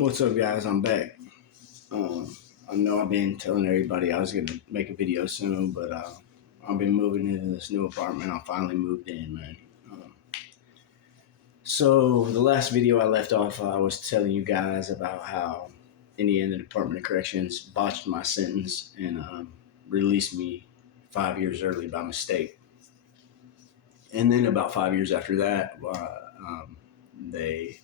What's up, guys? I'm back. I know I've been telling everybody I was going to make a video soon, but I've been moving into this new apartment. I finally moved in, man. So the last video I left off, I was telling you guys about how Indiana Department of Corrections botched my sentence and released me 5 years early by mistake. And then about 5 years after that, they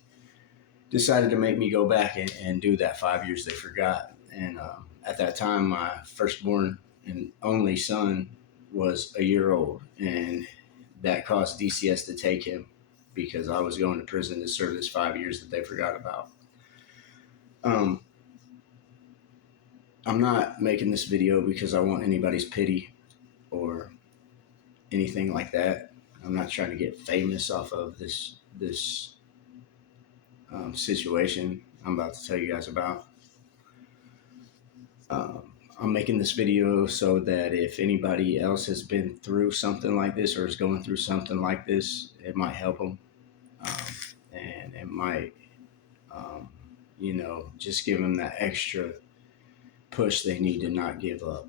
decided to make me go back and do that 5 years they forgot. And at that time, my firstborn and only son was a year old, and that caused DCS to take him because I was going to prison to serve this 5 years that they forgot about. I'm not making this video because I want anybody's pity or anything like that. I'm not trying to get famous off of this situation I'm about to tell you guys about. I'm making this video so that if anybody else has been through something like this or is going through something like this, it might help them. And it might, just give them that extra push they need to not give up.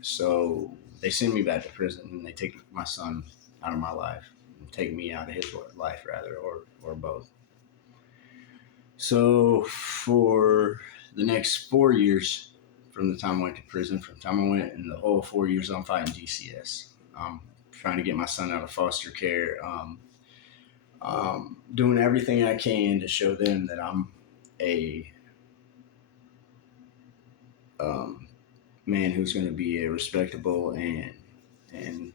So they send me back to prison and they take my son out of my life and take me out of his life, rather, or both. So for the next 4 years, from the time I went to prison, from the time I went, and the whole 4 years I'm fighting DCS, trying to get my son out of foster care, doing everything I can to show them that I'm a man who's going to be a respectable and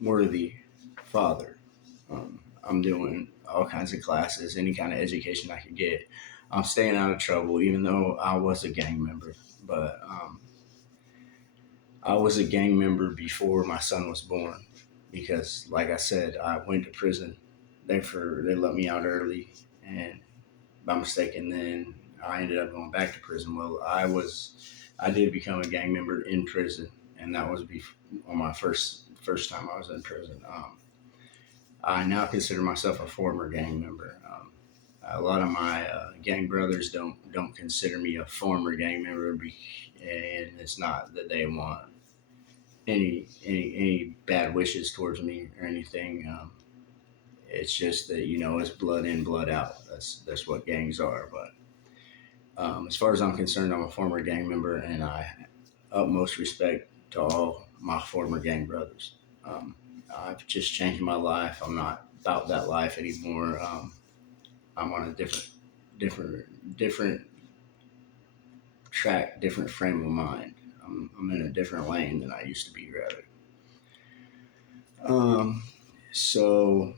worthy father. I'm doing all kinds of classes, any kind of education I could get. I'm staying out of trouble, even though I was a gang member. But I was a gang member before my son was born because, like I said, I went to prison. They let me out early, and by mistake, and then I ended up going back to prison. Well, I did become a gang member in prison, and that was on my first time I was in prison. I now consider myself a former gang member. A lot of my gang brothers don't consider me a former gang member, and it's not that they want any bad wishes towards me or anything. It's just that it's blood in, blood out. That's what gangs are. But as far as I'm concerned, I'm a former gang member, and I utmost respect to all my former gang brothers. I've just changed my life. I'm not about that life anymore. I'm on a different track, different frame of mind. I'm in a different lane than I used to be, rather. So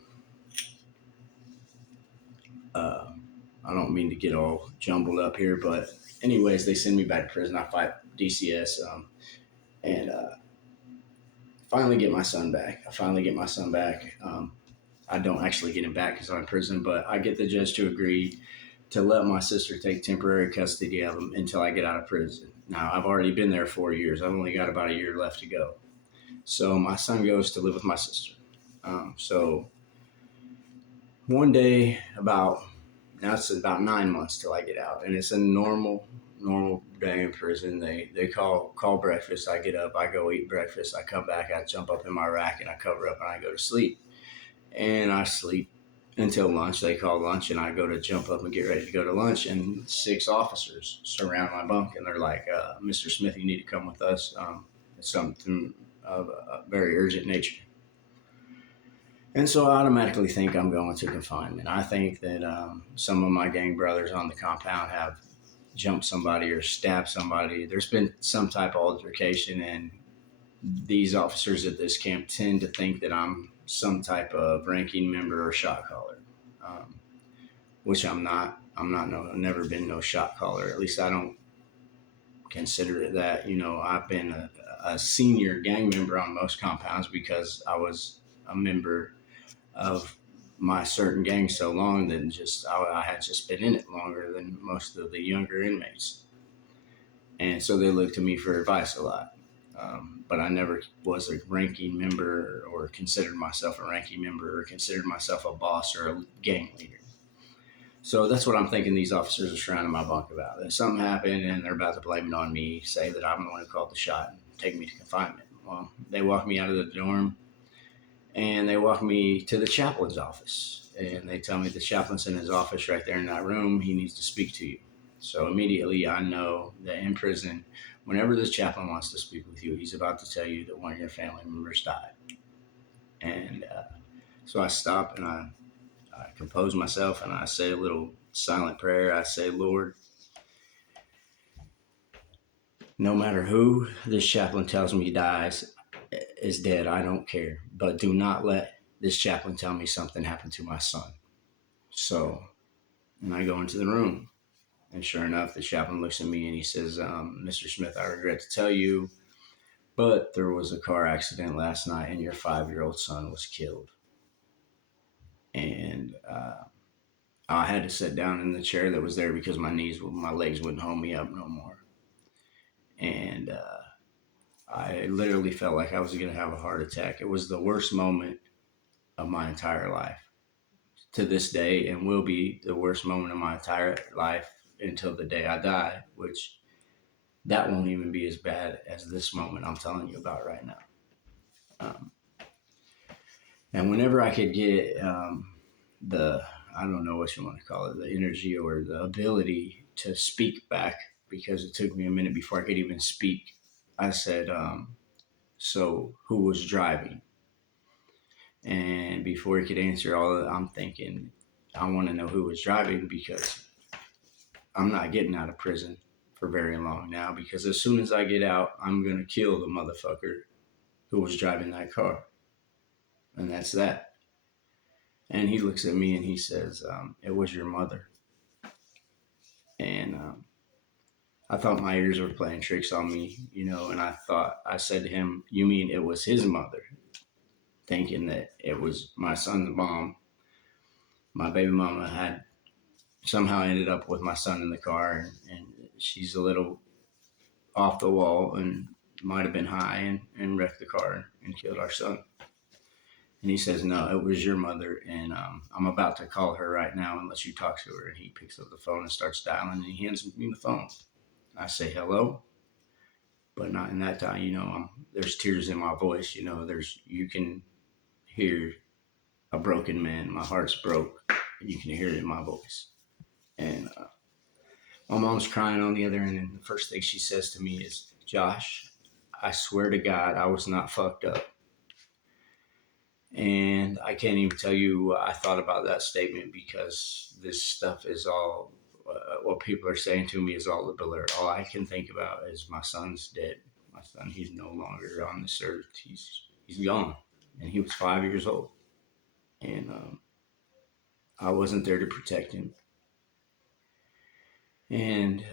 I don't mean to get all jumbled up here, but anyways, they send me back to prison. I fight DCS, and finally get my son back. I don't actually get him back because I'm in prison, but I get the judge to agree to let my sister take temporary custody of him until I get out of prison. Now, I've already been there 4 years. I've only got about a year left to go. So my son goes to live with my sister. So one day, now it's about 9 months till I get out, and it's a normal day in prison. They call breakfast. I get up, I go eat breakfast. I come back, I jump up in my rack, and I cover up, and I go to sleep. And I sleep until lunch. They call lunch, and I go to jump up and get ready to go to lunch, and 6 officers surround my bunk, and they're like, Mr. Smith, you need to come with us. It's something of a very urgent nature. And so I automatically think I'm going to confinement. I think that some of my gang brothers on the compound have jumped somebody or stabbed somebody. There's been some type of altercation, and these officers at this camp tend to think that I'm some type of ranking member or shot caller, which I'm not. I've never been no shot caller. At least I don't consider it that. I've been a senior gang member on most compounds because I was a member of my certain gang so long that I had just been in it longer than most of the younger inmates. And so they look to me for advice a lot. But I never was a ranking member or considered myself a ranking member or considered myself a boss or a gang leader. So that's what I'm thinking these officers are surrounding my bunk about. That something happened and they're about to blame it on me, say that I'm the one who called the shot and take me to confinement. Well, they walk me out of the dorm and they walk me to the chaplain's office. And they tell me the chaplain's in his office right there in that room. He needs to speak to you. So immediately I know that in prison, whenever this chaplain wants to speak with you, he's about to tell you that one of your family members died. And so I stop and I compose myself and I say a little silent prayer. I say, Lord, no matter who this chaplain tells me dies, is dead, I don't care. But do not let this chaplain tell me something happened to my son. So, and I go into the room. And sure enough, the chaplain looks at me and he says, Mr. Smith, I regret to tell you, but there was a car accident last night and your 5-year-old son was killed. And I had to sit down in the chair that was there because my legs wouldn't hold me up no more. And I literally felt like I was going to have a heart attack. It was the worst moment of my entire life to this day, and will be the worst moment of my entire life until the day I die, which that won't even be as bad as this moment I'm telling you about right now. Um, and whenever I could get the, I don't know what you want to call it, the energy or the ability to speak back, because it took me a minute before I could even speak, I said, so who was driving? And before he could answer all of that, I'm thinking, I want to know who was driving because I'm not getting out of prison for very long now, because as soon as I get out, I'm going to kill the motherfucker who was driving that car. And that's that. And he looks at me and he says, it was your mother. And I thought my ears were playing tricks on me, and I said to him, you mean it was his mother? Thinking that it was my son's mom. My baby mama had somehow ended up with my son in the car, and she's a little off the wall and might have been high and wrecked the car and killed our son. And he says, no, it was your mother, and I'm about to call her right now and let you talk to her. And he picks up the phone and starts dialing, and he hands me the phone. I say, hello, but not in that time, there's tears in my voice, you can hear a broken man. My heart's broke. You can hear it in my voice. And my mom's crying on the other end, and the first thing she says to me is, Josh, I swear to God, I was not fucked up. And I can't even tell you what I thought about that statement, because this stuff is all, what people are saying to me is all a blur. All I can think about is my son's dead. My son, he's no longer on this earth. He's gone. And he was 5 years old. And I wasn't there to protect him. And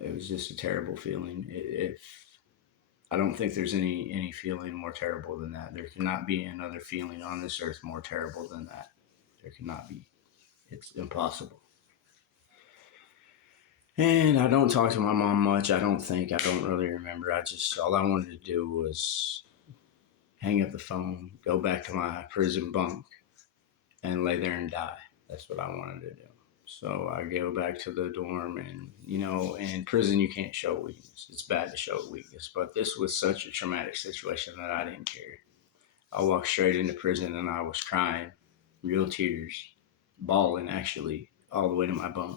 it was just a terrible feeling. I don't think there's any feeling more terrible than that. There cannot be another feeling on this earth more terrible than that. There cannot be. It's impossible. And I don't talk to my mom much. I don't really remember. All I wanted to do was hang up the phone, go back to my prison bunk, and lay there and die. That's what I wanted to do. So I go back to the dorm, and in prison you can't show weakness. It's bad to show weakness, but this was such a traumatic situation that I didn't care. I walked straight into prison and I was crying, real tears, bawling actually, all the way to my bunk.